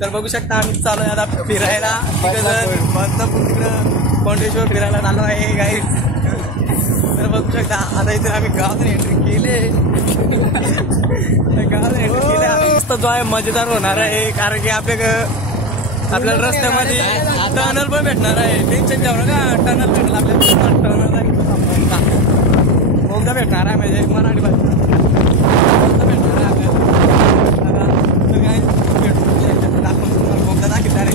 तर बघू शकता आम्ही चालू आहे आता फिरायला तिकडं कोंडेश्वर फिरायला आलो आहे गाईड. तर बघू शकता आता इथे आम्ही गावातून एंट्री केले. गावात एंट्री केले मस्त जो आहे मजेदार होणार आहे कारण की आपल्याला रस्त्यामध्ये टनल पण भेटणार आहे. टेन्शन घ्यावं नका टनल भेटणार आपल्याला बोगदा भेटणार आहे म्हणजे मराठी भाषेत भेटणार आहे आपल्याला. तर काय बोगदा दाखवणार आहे.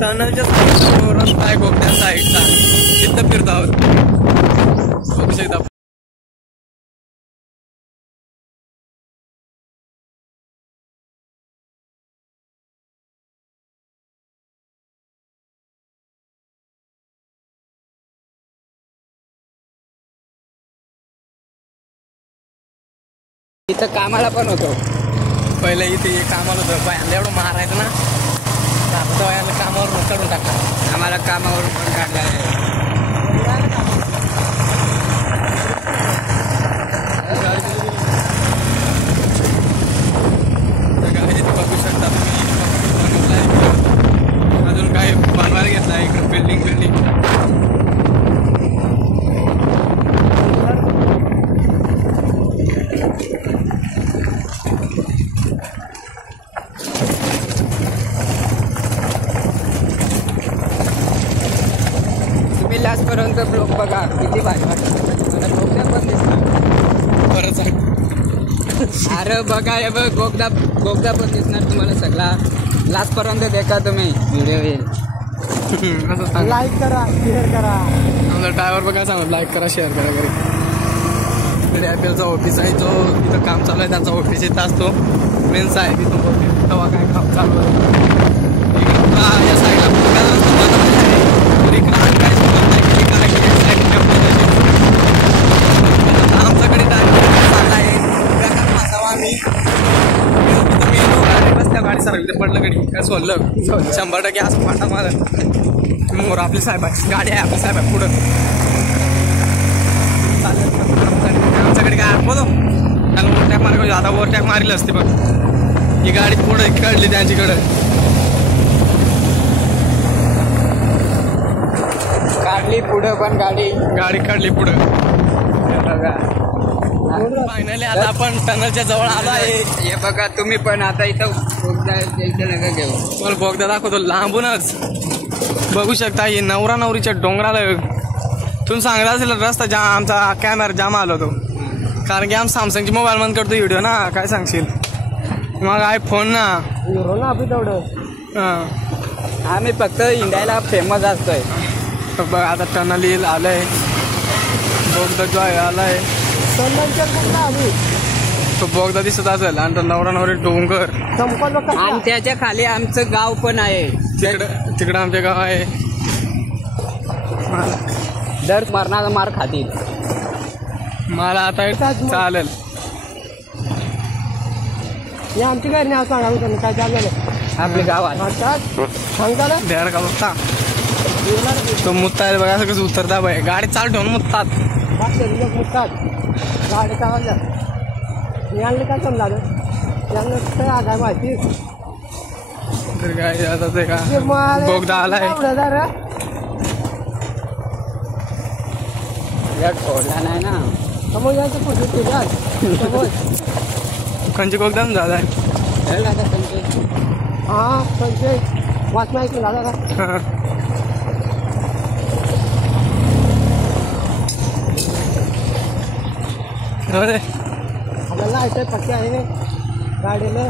टनलच्या रस्ता आहे गोगद्या साईडचा तिथं फिरतो आहोत. बघू शकता इथं कामाला पण होतो. पहिले इथे कामाला होतं बायांना एवढं मारायचं ना आता कामावरून काढून टाकला. आम्हाला कामावरून पण काढलं आहे. बघू शकता तुम्ही अजून काय बनवायला घेतला आहे इकडं बिल्डिंग लास्टपर्यंत ब्लॉग बघा किती भारी वाटतं. मला बोगदा पण दिसतो बरंच आहे. अरे बघा हे बघ बोगदा पण दिसणार तुम्हाला सगळा. लास्टपर्यंत देखा तुम्ही व्हिडिओ येईल. लाईक करा शेअर करा. आमचा ड्रायव्हर बघा सांगत लाईक करा शेअर करा घरी. तरी आपल्याचा ऑफिस आहे जो इथं काम चालू आहे त्यांचा ऑफिस इथं असतो मेन्स आहे तिथं तेव्हा काय काम चालू आहे. या साईडला आमच्याकडे गाडी सरकते पडलं गडी काय सोडलं 100% असं फाटा मारत मोर आपली साहेबाची गाडी आहे. आपल्या साहेब पुढं चालेल. आमच्याकडे काय बोलो त्याला ओव्हरटॅक मार्ग आता ओव्हरटॅक मारली असते बघ. ही गाडी पुढं काढली त्यांच्याकडं काढली पुढं पण गाडी काढली पुढं. फायनली आता आपण टनलच्या जवळ आलो आहे. हे बघा तुम्ही पण आता इथं बोगदा नका घेऊ. तुम्हाला बोगदा दाखवतो लांबूनच बघू शकता. हे नवरा नवरीच्या डोंगराला तुम्ही सांगता असेल रस्ता आमचा कॅमेरा जाम आलो होतो कारण की आम्ही सॅमसंगची मोबाईल बंद करतो व्हिडिओ ना. काय सांगशील मग आयफोन ना आपली तेवढं. आम्ही फक्त इंडियाला फेमस असतोय. बघ आता टनल येईल आलंय बोगदा जो आहे आलाय तो बोगदा दिसत असेल आणि तो नवरा नवरी डोंगर आणि त्याच्या खाली आमचं गाव पण आहे. तिकडं आमचे गाव आहे. दर मरणाचा मार खातील. मला आता चालेल आमची गाडी नाव सांगा काय चाललं आपल्या गावात सांगता ना ध्यान का बघता तो मुत्ता आहे बघा कसं उतरता बाय गाडी चाल ठेवून मुत्तात गाडी चालल्या यांना काय समजा यांना माहिती. तर काय आता ते का बोगदा आलाय फोडला नाही ना समोर यांचं पुढे तुझ्या कंची बोगदा झालाय. हां पंचे वाच माहिती झाला का. आपल्याला ऐकाय पक्के आहे गाडीला.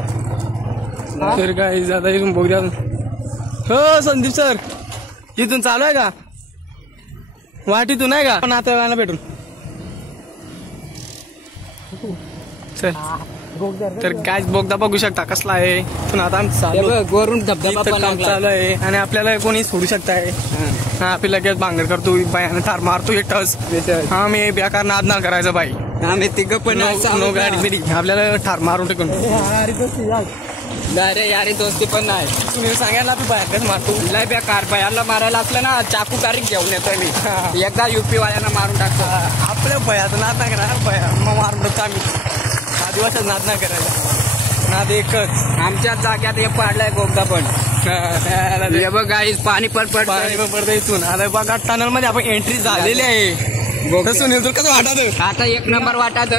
तर काय जाता इथून बोगद्या. हो संदीप सर इथून चालू आहे का वाटीतून आहे का पण आता वेळाला भेटून चल तर काय बोगदा बघू शकता कसला आहे. पण आता आम्ही चालू वरून धबधबा इथं पण काम चालू आहे आणि आपल्याला कोणी सोडू शकताय. हा आपली लगेच भांगड करतो बायाने ठार मारतो एकटच. हा मी बेकार नाद ना करायचं बाई. आम्ही तिघ पण नो गाडी बिडी आपल्याला ठार मारून टाकून. अरे यारी दोस्ती पण नाही. तुम्ही सांगायला तू बाहेरच मारतो लय बेकार बायाला मारायला असलं ना चाकू तारीख घेऊन येतो मी. एकदा युपी वाल्यांना मारून टाकतो. आपल्या भयाचं नाद नाही करा भया मग मारून टाकतो आम्ही. आदिवासाच नाद नाही करायला नाद एकच. आमच्या जाग्यात हे पाडलाय बोगदा पण. हे बघ गाईस पाणी पण पडतं इथून. आता बघा टनल मध्ये आपण एंट्री झालेली आहे. सुनील तुला कसं वाटत आता एक नंबर वाटत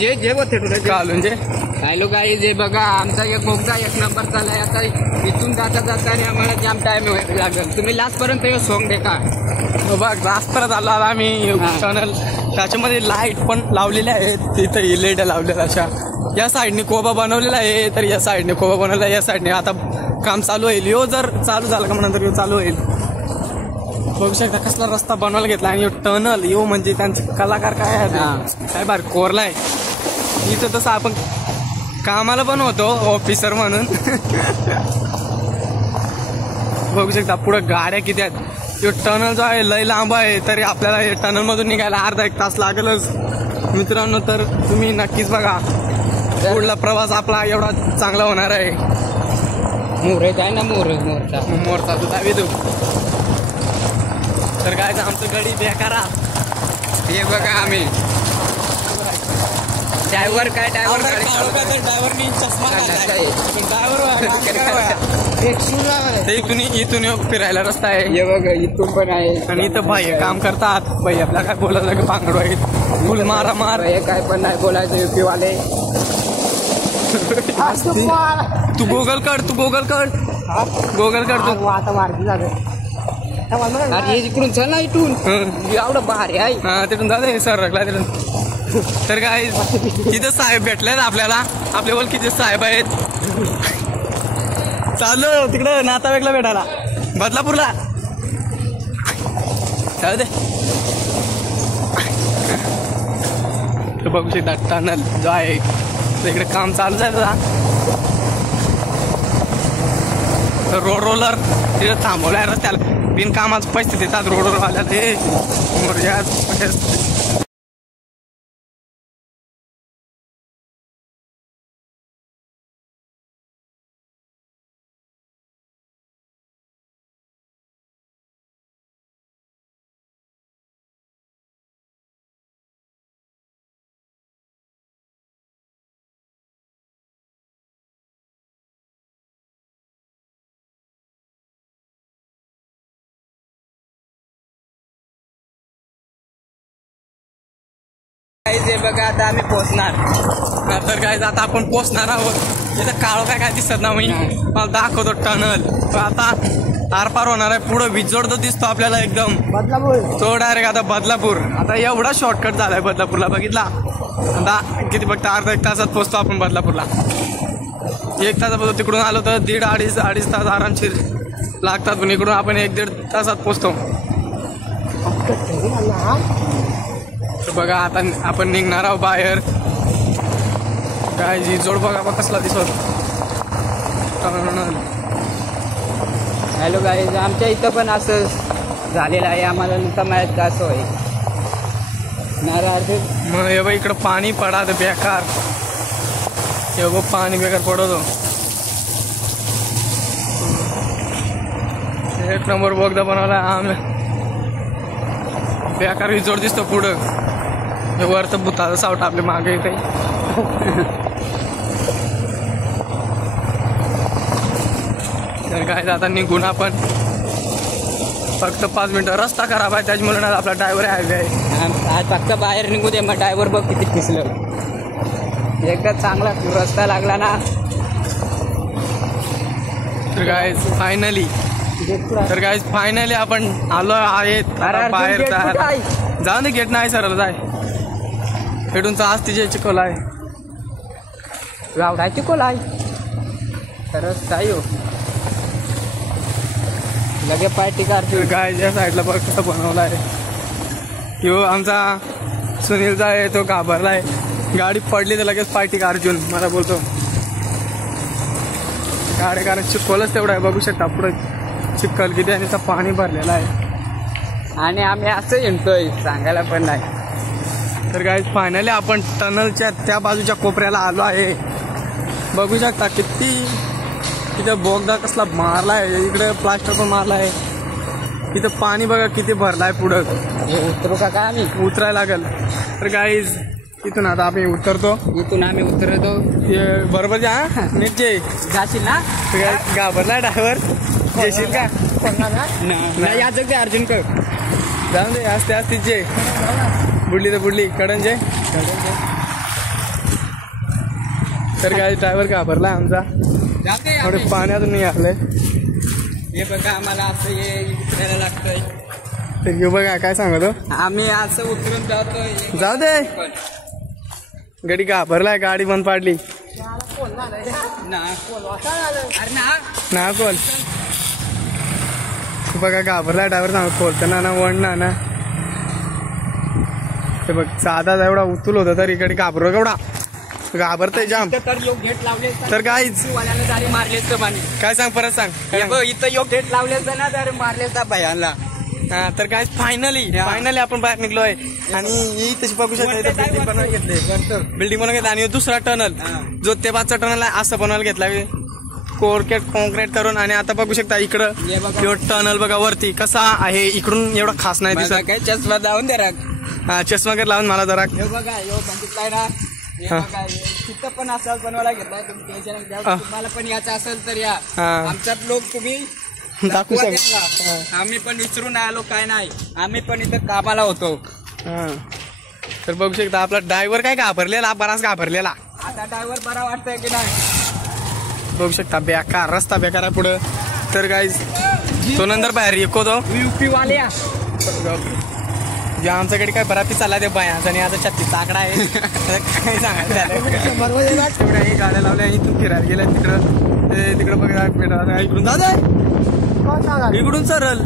जे होते कालून जे हॅलो गाईज हे बघा आमचा एक बोगदा एक नंबर चाललाय. आता इथून जाता जाता आणि आम्हाला जाम टाइम लागेल. तुम्ही लास्ट पर्यंत सोंग देखा. बघ लास्ट परत आला आम्ही टनल. त्याच्यामध्ये लाईट पण लावलेल्या आहेत. तिथं इलेट लावलेल्या अशा. या साईडने कोबा बनवलेला आहे तर या साईडने कोबा बनवलेला आहे. या साईडने आता काम चालू होईल. यो जर चालू झालं का नंतर यो चालू होईल. बघू शकता कसला रस्ता बनवायला घेतला आणि टनल यो म्हणजे त्यांचे कलाकार काय आहे काय बार कोरलाय. इथं तसं आपण कामाला पण होतो ऑफिसर म्हणून. बघू शकता पुढे गाड्या किती आहेत. यो टनल जो आहे लय लांब आहे तरी आपल्याला टनल मधून निघायला अर्धा एक तास लागेलच मित्रांनो. तर तुम्ही नक्कीच बघा पुढला प्रवास आपला एवढा चांगला होणार आहे. मोरे काय ना मोरचा तू दावी तू. तर काय आमचं गडी बेकारा. हे बघा आम्ही ड्रायव्हर ड्रायव्हरनी चष्मा इथून फिरायला रस्ता आहे. हे बघा इथून पण आहे आणि इथं भाई काम करतात. भाई आपल्याला काय बोलायचं की पांगडू आहेत फुल मारा मार हे काय पण नाही बोलायचं युपी वाले. तू गुगल कर तू. आता मारती झालं. अरे इकडून चल ना इथून एवढं भारी आहे. हा तिथून जाते सर रगला तिथून. तर काय तिथे साहेब भेटलेत आपल्याला. आपल्या ओळखीचे साहेब आहेत. चाललो तिकडं नातावेकला भेटायला बदलापूरला. चालू दे. बघू शकता टनल जो आहे इकडे काम चालू आहे. रोड रोलर तिथे थांबवलाय रस्त्याला. बिनकामाचं पैसे देतात रोडवर आल्या ते बघा आता आम्ही पोहोचणार. तर काय आता आपण पोहोचणार आहोत. इथं काळो काय दिसत ना मी मला दाखवतो टनल. आता आरपार होणार आहे. पुढं विजोड तो दिसतो आपल्याला एकदम बदलापूर. तो डायरेक्ट आता बदलापूर. आता एवढा शॉर्टकट झालाय बदलापूरला बघितला. आता किती बघता अर्धा एक तासात पोहोचतो आपण बदलापूरला. एक तासापासून तिकडून आलो तर दीड अडीच तास आरामशीर लागतात. पण इकडून आपण 1-1.5 तासात पोहोचतो. बघा आता आपण निघणार आहोत बाहेर. काय जोड बघा कसला दिसत. हॅलो गाईज आमच्या इथं पण असं झालेलं आहे. आम्हाला नुसतं माहीत का असं आहे मग हे बघ इकडं पाणी पडा बेकार. हे बघ पाणी बेकार पडतो. एक नंबर बोगदा बनवला आम्ही. बेकार विजोड दिसतो पुढं. हे वर तर भूताचं सावट आपल्या मागे काही. तर काय आता निघून आपण फक्त 5 मिनिटं. रस्ता खराब आहे त्याच्यामुळे आपला ड्रायव्हर हायवे आहे. आज फक्त बाहेर निघू दे मग ड्रायव्हर बघ किती पिसलं. एकदा चांगला रस्ता लागला ना. तर गाईज फायनली आपण आलो आहेत बाहेर. जाऊ दे गेट नाही सरळ जाय. खेडूनचा आज तिचे चिखल आहे. गावडा चिखल आहे खरंच काय हो. लगे पार्टी करते. गाईज या साईडला बघ कसं बनवला आहे. ह्यो आमचा सुनीलचा आहे तो घाबरलाय. गाडी पडली तर लगेच पार्टी का अर्जुन मला बोलतो. गाडी कारण चिखलच तेवढा आहे बघू शकता. पुढे चिखल किती आणि पाणी भरलेलं आहे आणि आम्ही असं हिंडतोय सांगायला पण नाही. तर गाईज फायनली आपण टनलच्या त्या बाजूच्या कोपऱ्याला आलो आहे. बघू शकता किती तिथं बोगदा कसला मारलाय. इकडे प्लास्टर पण मारलाय. तिथं पाणी बघा किती भरलाय. पुढं उतरू का काय आम्ही? उतरायला लागेल. तर गाईज इथून आता आम्ही उतरतो. इथून आम्ही उतरतो बरोबर जा नीट जे जाशील ना. घाबरला ड्रायव्हर जेशील का नाही आज ते अर्जुन कर जाऊन दे. असते असते जे बुडली तर बुडली कडन जे. तर काय ड्रायव्हर घाबरला आमचा. थोडे पाण्यातून नाही आलंय. हे बघा आम्हाला असं हे उतरायला लागतंय. तर घेऊ बघा काय सांगतो. आम्ही असं उतरून जातोय. जाऊ दे. गाडी घाबरलाय. गाडी बंद पाडली ना कोल. बघा घाबरलाय ड्रायव्हर सांग खोलताना ना वण ना. ते बघ साधा एवढा उतूल होता तरी गाडी घाबरो केवढा घाबरतय जाम. तर योग गेट लावले तर गाईच वाल्याला दारी मारलेच तर पाणी. काय सांग परत सांग. इथं योग गेट लावले तर ना दारी मारलेच तर भयानला. हा तर काय फायनली आपण बाहेर निघलोय. आणि ही तशी बघू शकता बिल्डिंग बनवायला घेतले. बिल्डिंग बनवून घेतली आणि दुसरा टनल जो ते 5चा टनल आहे असं बनवायला घेतला कॉन्क्रीट करून. आणि आता बघू शकता इकडं टनल बघा वरती कसा आहे. इकडून एवढा खास नाही दिसत. काय चष्मा लावून दे रा. हा चष्मा वगैरे लावून मला जरा बघा बघितलाय ना. तिथं पण असं बनवायला घेतलाय. तुम्हाला पण याचा असेल तर या आमच्यात लोक तुम्ही दाखवू शकता. आम्ही पण विचारून आलो काय नाही. आम्ही पण इथं कामाला होतो. तर बघू शकता आपला ड्रायव्हर काय घाबरलेला बराच घाबरलेला. आता ड्रायव्हर बरा वाटतंय की नाही. बघू शकता बेकार रस्ता बेकार आहे पुढं. तर गाईज तो नंतर बाहेर येतो युपी वाल्या जे आमच्याकडे काय बरापी चालला ते बायांचा आणि आता 36 आकडा आहे. काय सांगायचं हे गाड्या लावल्या इथून फिरायला गेल्या तिकडं बघा इकडून दादा इकडून सरळ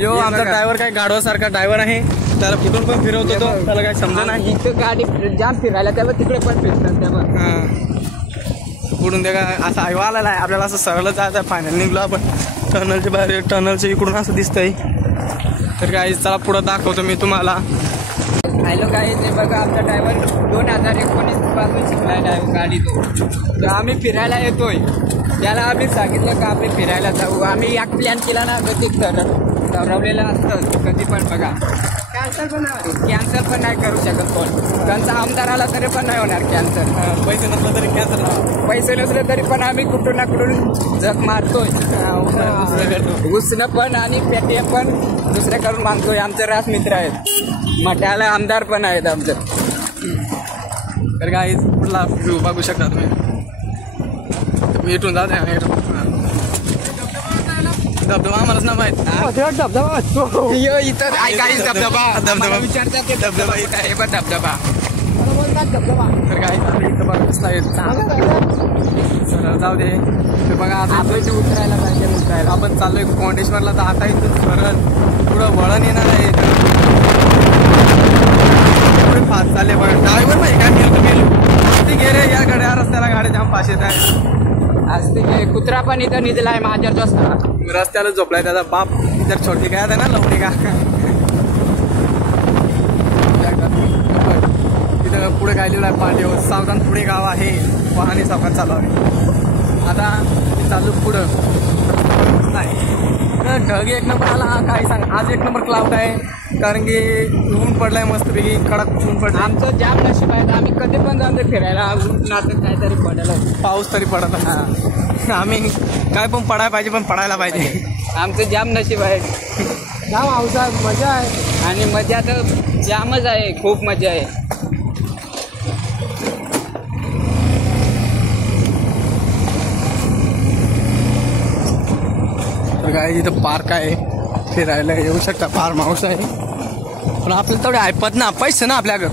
यो आमचा ड्रायव्हर काय गाढवासारखा ड्रायव्हर आहे. त्याला कुठून पण फिरवतो तो. त्याला काय समजा नाही. इथं गाडी जाम फिरायला त्याला तिकडे पण फिरतात त्यामुळे पुढून ते काय असं आयवा आलेला आहे. आपल्याला असं सरळ जायचं आहे. फायनल निघलो आपण टनलच्या बाहेर. टनलच्या इकडून असं दिसतंय. तर काय चला पुढं दाखवतो मी तुम्हाला. हॅलो काय ते बघा आमचा ड्रायव्हर 2019 पासून शिकलाय ड्रायव्हर गाडी तो. तर आम्ही फिरायला येतोय. त्याला आम्ही सांगितलं का आम्ही फिरायला जाऊ. आम्ही एक प्लॅन केला ना कधी ठरवलेलं असतं कधी पण बघा. कॅन्सल पण नाही करू शकत कोण. त्यांचा आमदार आला तरी पण नाही होणार कॅन्सल. पैसे नसलं तरी कॅन्सल. पैसे नसले तरी पण आम्ही कुठून ना कुठून जग मारतोय. उसणं पण आणि पेटीएम पण दुसऱ्याकडून मागतोय. आमचे रास मित्र आहेत. मठाला आमदार पण आहेत आमचं. तर काय कुठला व्ह्यू बघू शकता तुम्ही. इथून जात धबधबा आम्हालाच ना माहित. धबधबा इथं धबधबा विचारतात धबधबा हे पण धबधबा. तर काय कसला जाऊ दे. बघा आता उतरायला पाहिजे. आपण चाललोय कोंडेश्वरला. तर आता इथून सरळ पुढं वळण येणार आहे. फास्ट चालले बघा. ड्रायव्हर माहिती काय मेलो घे रे या गाड्या रस्त्याला गाड्या जाम पास येत आहे. आज ते कुत्रा पण इथं निघलाय माझ्या रस्त्याला झोपलाय. त्याचा बाप जर छोटी काय ना लवणी का तिथं पुढे काय लिहिलं आहे पांडेव सावधान पुढे गाव आहे. वाहने सावकाश चालू आहे. आता चालू पुढं नाही ढग एक नंबर आला. काय सांग आज एक नंबर क्लाउड आहे. कारण की ऊन पडलाय मस्तपैकी कडक ऊन पडलं. आमचं जाम नशीब आहे. आम्ही कधी पण जातो फिरायला. नातं काहीतरी पडायला पाऊस तरी पडत. आम्ही काय पण पडायला पाहिजे पण पडायला पाहिजे. आमचं जाम नशीब आहे. जाम पावसात मजा आहे. आणि मजा तर जामच आहे. खूप मजा आहे. तर काय इथं पार्क आहे. फिरायला येऊ शकता. फार्म हाऊस आहे. पण आपल्याला तेवढे ऐपत ना पैसे ना आपल्याकडं.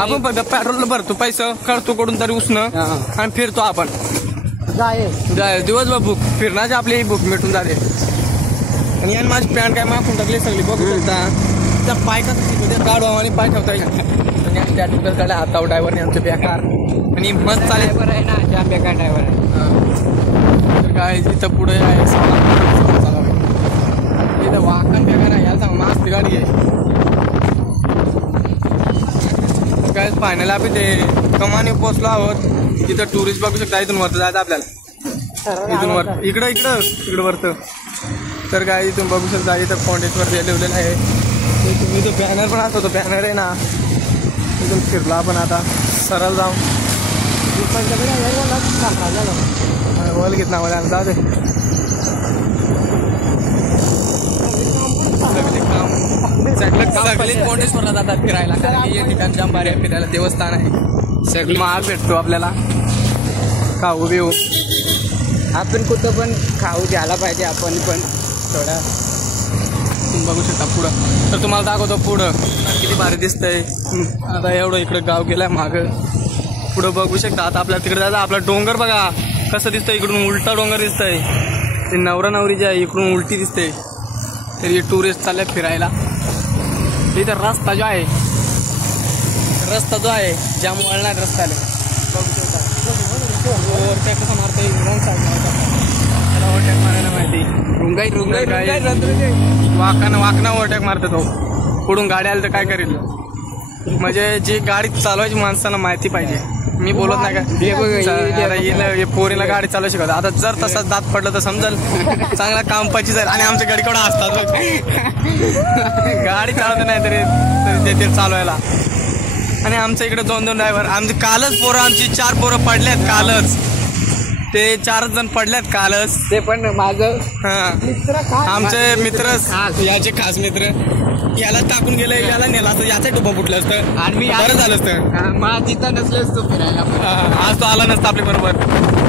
आपण बघ पेट्रोल भरतो पैसे काढतो कडून तरी उसणं आणि फिरतो आपण. दिवसभर भूक फिरण्याची आपली भूक मिटून जाते. आणि माझी पॅन्ट काय मागून टाकली सगळी बघू शकता. त्या पाय का गाडवा आणि पाय ठेवता येईल. आणि त्या टिकल काढल्या हातावर ड्रायव्हरने आमचे बेकार आणि मस्त चालेल ड्रायव्हर आहे ना त्या बेकार ड्रायव्हर आहे. तर काय इथं पुढे आहे इथं वाहन बेकार आहे याला सांग मस्त गाडी आहे. काय फायनल आम्ही ते कमानी पोचलो आहोत. इथं टुरिस्ट बघू शकता. इथून वरतं जायचं आपल्याला इथून वर इकडं वरतं. तर काय इथून बघू शकता इथं फाउंडेशनवर लिहिलेलं आहे. तुम्ही तो बॅनर पण असतो तो बॅनर आहे ना इथून फिरला आपण आता सरळ जाऊन वल घेत नावाला जाऊ दे. सगळे फाउंडेशनला जातात फिरायला कारण की या ठिकाण जाम भारी आहे फिरायला. देवस्थान आहे सगळं महाग भेटतो आपल्याला खाऊ बिऊ. आपण कुठं पण खाऊ घ्यायला पाहिजे आपण पण थोडा. तुम्ही बघू शकता पुढं. तर तुम्हाला दाखवतो पुढं किती भारी दिसतंय. आता एवढं इकडं गाव गेलाय मागं. पुढं बघू शकता आता आपल्याला तिकडे जायचं. आपला डोंगर बघा कसं दिसतंय. इकडून उलटा डोंगर दिसतंय. ते नवरा नवरी जे आहे इकडून उलटी दिसते. तर हे टुरिस्ट चालले फिरायला. इथं रस्ता जो आहे ज्या वळणार रस्त्याला बघू शकता. ओव्हरटेक कसं मारतोय रॉंग साईड त्याला ओव्हरटेक मारायला माहिती. वाकना ओव्हरटेक मारतो तो. पुढून गाडी आली तर काय करेल. म्हणजे जी गाडी चालवायची माणसाला माहिती पाहिजे. मी बोलत नाही का पोरीला गाडी चालू शिकवतो. आता जर तसंच दात पडलं तर समजेल चांगला काम पाहिजे जाईल. आणि आमच्या गाडीकडे असतात गाडी चालवत नाही तरी ते चालवायला. आणि आमच्या इकडे 2-2 ड्रायव्हर. आमचे कालच पोरं आमची 4 पोरं पडल्यात कालच. ते 4 जण पडल्यात कालच. ते पण माझं आमचे मित्र याचे खास मित्र याला टाकून गेलं याला नेला असतं. याचा डोबा फुटलं असतं आणि मी बरं झालं असतं. मग तिथं नसलं असतो फिरायला. आज तो आला नसता आपल्या बरोबर.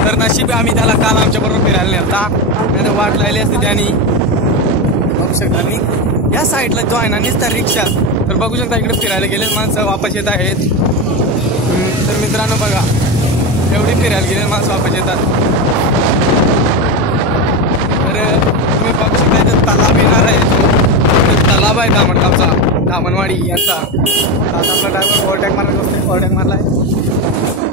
तर नशीब आम्ही त्याला काल आमच्या बरोबर फिरायला नेलता. नाही वाट लावली असते त्याने बघू शकता. आणि या साईडला जो आहे ना नुसता रिक्षा. तर बघू शकता इकडे फिरायला गेले माणसं वापस येत आहेत. तर मित्रांनो बघा एवढी फिरायला गेले माणसं वापस येतात. तर तुम्ही बघू शकता इथं तलाव येणार आहे. तलाव आहे धामणगावचा धामणवाडी यांचा. आता आपला ड्रायव्हर ओव्हरटेक मारला आहे.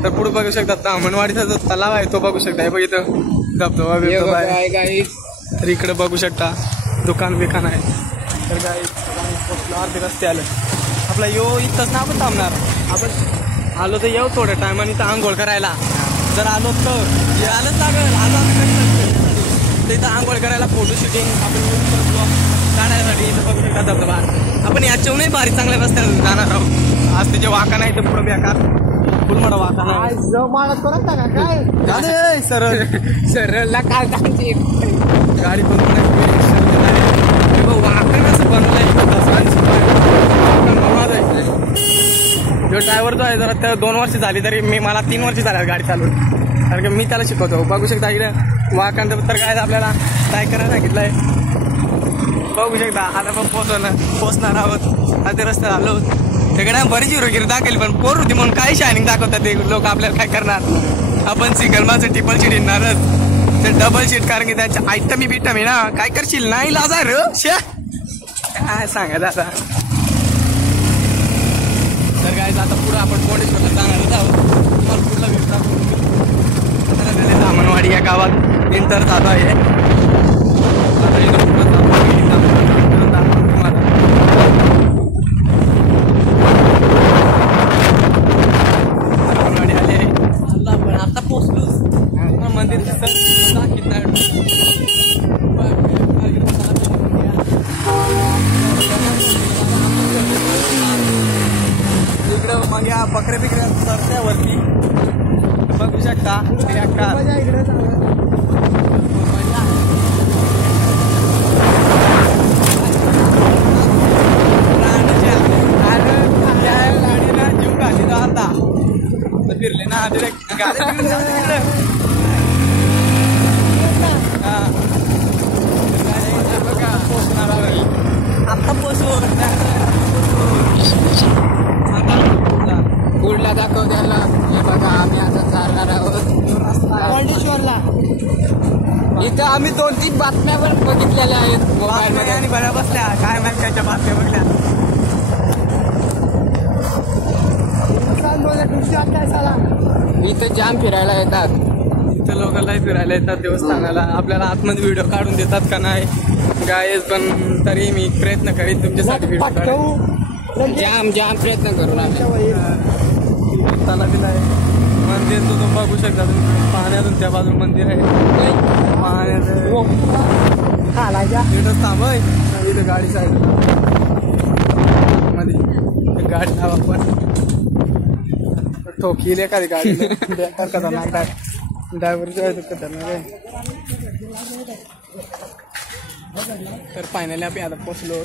तर पुढे बघू शकता धामणवाडीचा जो तलाव आहे तो बघू शकता. हे बघ इथं धबधबा बिबधबा आहे. तर इकडे बघू शकता दुकान बिकान आहे. तर काय अर्धे रस्ते आलं आपला इथंच ना आपण थांबणार. आपण आलो तर येऊ थोड्या टायमाने तर आंघोळ करायला. जर आलो तर आलंच लागेल. आज आम्ही इथं आंघोळ करायला फोटो शूटिंग आपण काढायसाठी इथं बघू शकता धबधबा. आपण याच्याहूनही भारी चांगल्या रस्त्याने जाणार आहोत. आज त्याचे वाका नाही तर पुढं बेकार फुलमडा वाका नाही सरळला काय गाडी पण वाकण असं बनवलंय. ड्रायव्हर जो आहे जरा त्या 2 वर्ष झाली तरी मला 3 वर्ष झाल्या गाडी चालवून. कारण की मी त्याला शिकवतो. बघू शकता इकडे वाकांतर काय आपल्याला काय करायला सांगितलंय. बघू शकता आता पण पोचणार आहोत. आता ते रस्त्यात आलो. तिकडे बरीच हिरोगिरी दाखवली पण पोर होती म्हणून काय शायनिंग दाखवतात ते लोक. आपल्याला काय करणार. आपण सिंगल माझं ट्रिपल सीट येणारच. ते डबल सीट कारण की त्यांच्या आयटमी बिटमी ना काय करशील नाही लाजा र काय सांगायचं आता. तर काय आता पुढं आपण कोंडेश्वरला जाणारच आहोत. तुम्हाला पुढला भेटला धामणवाडी या गावात इंटर जात आहे. धामणवाडी आले पण आता पोचलोच. मंदिर इकडं मग या बकऱ्या बिकऱ्या सरत्यावरती बघू शकता. जीव घाली तो आता फिरले ना आता पोचलो. पुढला दाखव द्यायला. हे बघा आम्ही आता चालणार आहोत कोंडेश्वरला. इथं आम्ही 2-3 बातम्या पण बघितलेल्या आहेत मोबाईलमध्ये आणि बऱ्या बसल्या काय माहिती त्याच्या बातम्या बघल्या. इथं जाम फिरायला येतात. इथं लोकांनाही फिरायला येतात देवस्थानाला. आपल्याला आतमध्ये व्हिडिओ काढून देतात का नाही गायज, पण तरी मी प्रयत्न करीन तुमच्यासाठी व्हिडिओ काढून. जाम प्रयत्न करू ना. त्याला दिला आहे मंदिर तो बघू शकता तुम्ही. पाण्यातून त्या बाजूला मंदिर आहे. पाण्याचं थांब इथं गाडी साईड मध्ये गाडी लावा पण ठोकील एखादी गाडी बेकार खतरनाक ड्रायव्हरचं आहे खतरनाक आहे. तर फायनली आपण आता पोचलो.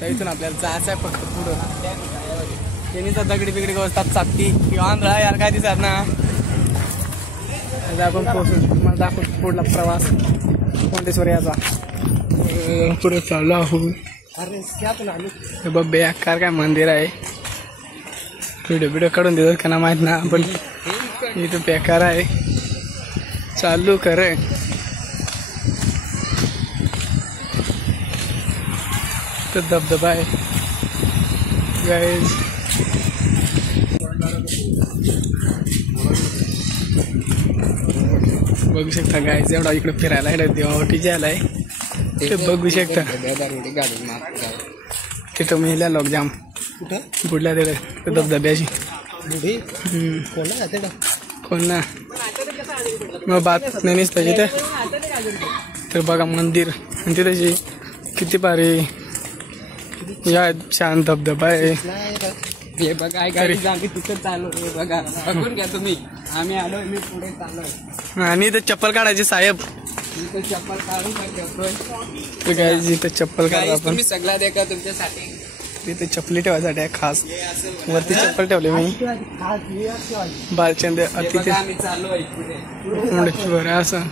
तर इथून आपल्याला जायचं आहे फक्त पुढं. त्यांनी तर दगडी बिगडी असतात चापटी किंवा आंधळा यार काय दिसत ना. आपण पोचून तुम्हाला दाखवतो पुढला प्रवास कोंडेश्वर याचा. पुढे चाललो आहोत. बघ बेकार काय मंदिर आहे. व्हिडिओ काढून देतात का ना माहित ना, पण इथं बेकार आहे. चालू करे तर धबधबा आहे गाईज. बघू शकता गाईज. एवढा इकडे फिरायला इकडे देवावटी जायला आहे ते बघू शकता. तिथं महिला लोक जाम बुडल्या तिकडे धबधब्याची. कोण ना मग बात नाही नसतं तिथे. तर बघा मंदिर आणि तिथे किती भारी या छान धबधबा आहे. हे बघा गाडी आम्ही तिथं चालू बघा बघून घ्या तुम्ही. आम्ही आलोय मी पुढे चाललोय आणि इथं चप्पल काढायची साहेब. इथं चप्पल काढून तर काय इथं चप्पल काढा आपण. तुम्ही सगळा देखा तुमच्यासाठी. तिथे चपली ठेवायसाठी आहे खास. वरती चप्पल ठेवली मी बालचंद तिथे आम्ही चाललोय पुढे मुंडेश्वर असं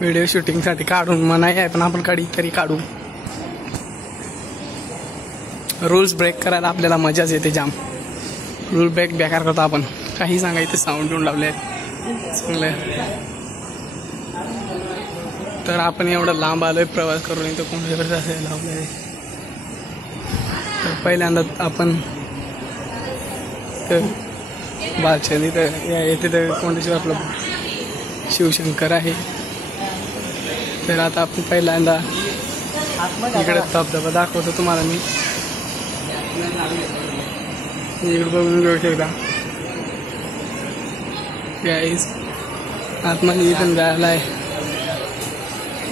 व्हिडिओ शूटिंगसाठी काढून मनाई आहे, पण आपण तरी काढू. रूल्स ब्रेक करायला आपल्याला मजाच येते जाम. रूल ब्रेक बेकार करतो आपण. काही सांगा इथे साऊंड देऊन लावले आहेत चांगलं. तर आपण एवढं लांब आलोय प्रवास करून इथं कोंडेश्वर असं लावलं आहे. तर पहिल्यांदा आपण तर बालचंद इथं तिथं कोंडेश्वर आपलं शिवशंकर आहे. तर आता आपण पहिल्यांदा इकडे धबधबा दाखवतो तुम्हाला मी. इकडे बघून घेऊ शकता गाईज. आतमध्ये इथून जायला आहे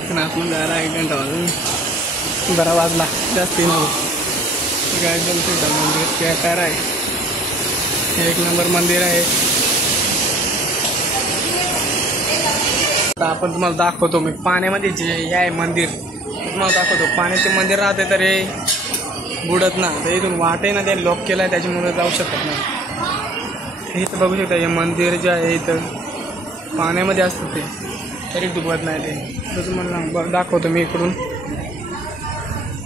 पण आतमध्ये जायला 1 घंटा वाजून बरा वाजला जास्ती नव्हतं. काय जाऊ शकता मंदिर बेकार आहे. 1 नंबर मंदिर आहे. आता आपण तुम्हाला दाखवतो मी पाण्यामध्ये जे हे आहे मंदिर तुम्हाला दाखवतो. पाण्याचे मंदिर राहते तर हे बुडत ना. तर इथून वाट आहे ना ते लॉक केलं आहे त्याच्यामुळे जाऊ शकत नाही. इथं बघू शकता हे मंदिर जे आहे इथं पाण्यामध्ये असतं ते तरी डुबत नाही ते. तर तुम्हाला दाखवतो मी इकडून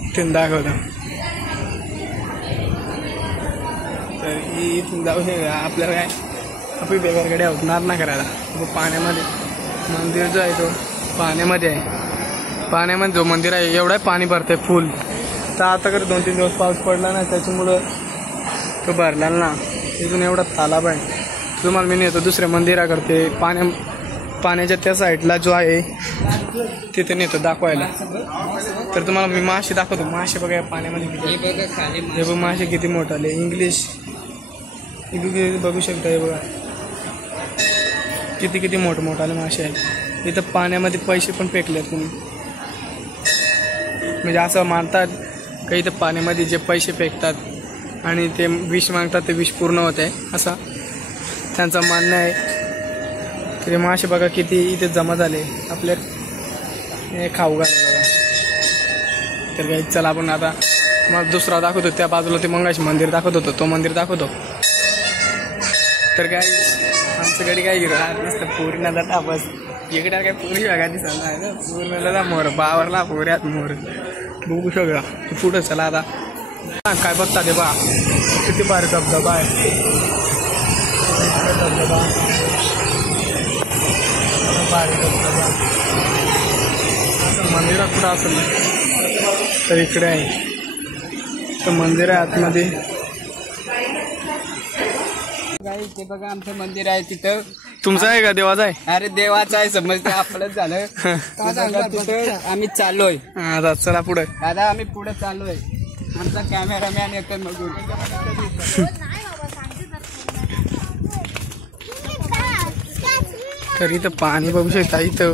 इथून दाखवतो. तर इथून जाऊ शकता. आपल्याला काय आपली बेगारकडे होणार ना करायला. पाण्यामध्ये मंदिर जो आहे तो पाण्यामध्ये आहे. पाण्यामध्ये जो मंदिर आहे एवढं पाणी भरते फुल. तर आता कर 2-3 दिवस पाऊस पडला ना त्याच्यामुळं तो भरला ना. इथून एवढा तालाब आहे. तुम्हाला मी नेतो दुसऱ्या मंदिराकडे पाण्याच्या त्या साईडला जो आहे तिथे नेतो दाखवायला. तर तुम्हाला मी मासे दाखवतो. मासे बघा पाण्यामध्ये हे बघ मासे किती मोठाले. इंग्लिश बघू शकता. हे बघा किती मोठाले मासे आहेत. इथं पाण्यामध्ये पैसे पण फेकले तुम्ही. म्हणजे असं मानतात का इथं पाण्यामध्ये जे पैसे फेकतात आणि ते विष मागतात ते विष पूर्ण होते असं त्यांचं म्हणणं आहे. ते मासे बघा किती इथे जमा झाले. आपल्या हे खाऊ घाला बघा. तर काही चला आपण आता मला दुसरा दाखवतो. त्या बाजूला ते मंगाशी मंदिर दाखवत होतो तो मंदिर दाखवतो. तर काय आमच्या कडे काय नुसतं पोरीला जाता बस. इकडे काय पोरी बघा दिसत नाही ना. पूर्ण जा मोर बावरला पोऱ्यात मोर बघू शकता. पुढं चला आता. काय बघता ते बा किती भारी धबधबा आहे. धबधबा भारी धबधबा असं मंदिरात कुठं असेल तर इकडे आहे. तर मंदिर आहे आतमध्ये काही ते बघा आमचं मंदिर आहे तिथं. तुमचं आहे का देवाचं आहे? अरे देवाचं आहे समजते आपलंच झालं. तिथं आम्ही चाललोय. आता चला पुढे. दादा आम्ही पुढे चाललोय. आमचा कॅमेरामॅन येतोय मग. तर इथं पाणी बघू शकता. इथं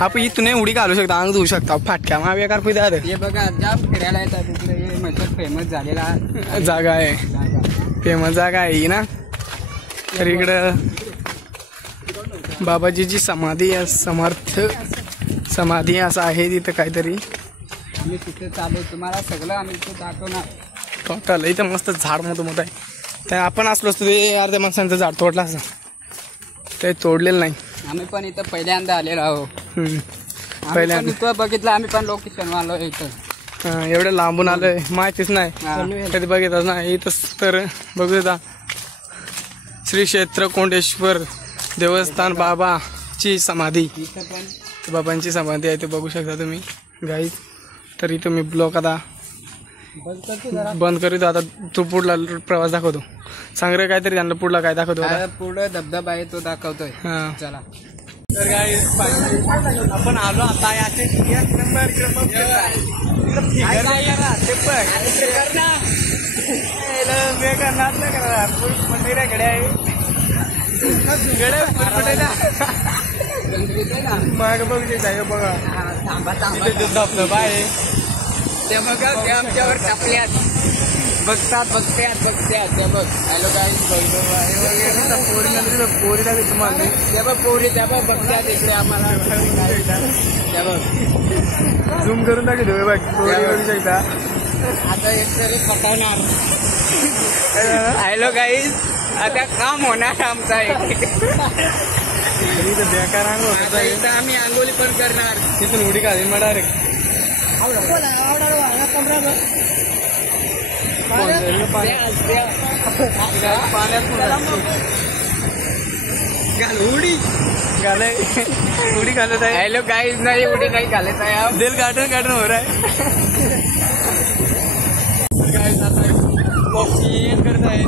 आपण इथून उडी घालू शकता, अंग धुवू शकता. फाटक्या मावे कार पुढे हे बघा ज्या फिरायला येतात तिकडे हे म्हणजे फेमस झालेला जागा आहे. फेमस जागा आहे ही ना. तर इकडं बाबाजीची समाधी आहे, समर्थ समाधी असं आहे तिथं काहीतरी. आम्ही तिथे चालू तुम्हाला सगळं आम्ही तिथे दाखवणार. टोटल इथं मस्त झाड मोठं आहे. तर आपण असलो असतो ते अर्ध्या माणसांचं झाड तोडलं असं, ते तोडलेलं नाही. आम्ही पण इथं पहिल्यांदा आलेलो आहोत. पहिल्यांदा इथं बघितलं आम्ही पण लोकेशन आलो इथं. एवढं लांबून आलोय माहितीच नाही कधी बघितच नाही. इथंच तर बघू देता श्री क्षेत्र कोंडेश्वर देवस्थान बाबाची समाधी. बाबांची समाधी आहे ते बघू शकता तुम्ही गाईज. तर इथं मी ब्लॉग आता बंद करीतो. आता तू पुढला प्रवास दाखवतो. सांग रे काहीतरी त्यांना पुढला काय दाखवतो. पुढे धबधबा आहे तो दाखवतोय. चला. तर गाईज आपण आलो आता याचे एक नंबर माग बघ बघा धबधबा आहे ते बघा ते आमच्यावर टाकल्यात. बघतात त्या बघ. हॅलो गाईज पोरी लागली तुम्हाला. त्या बघ पोरी त्या बघ बघतात इकडे आम्हाला. त्या बघ झूम करून दाखवतो बघ पोरी बघू शकता. आता एक तरी पटवणार. हॅलो गाईज आता काम होणार आमचा बेकार अंग होत. आम्ही आंघोळी पण करणार. तिथून उडी काढीन मग डायरेक्ट उडी घालत आहे. हॅलो गाईज नाही उडी नाही घालत आहे. दिल गार्डन हो रहा है. गाईज आता करत आहे.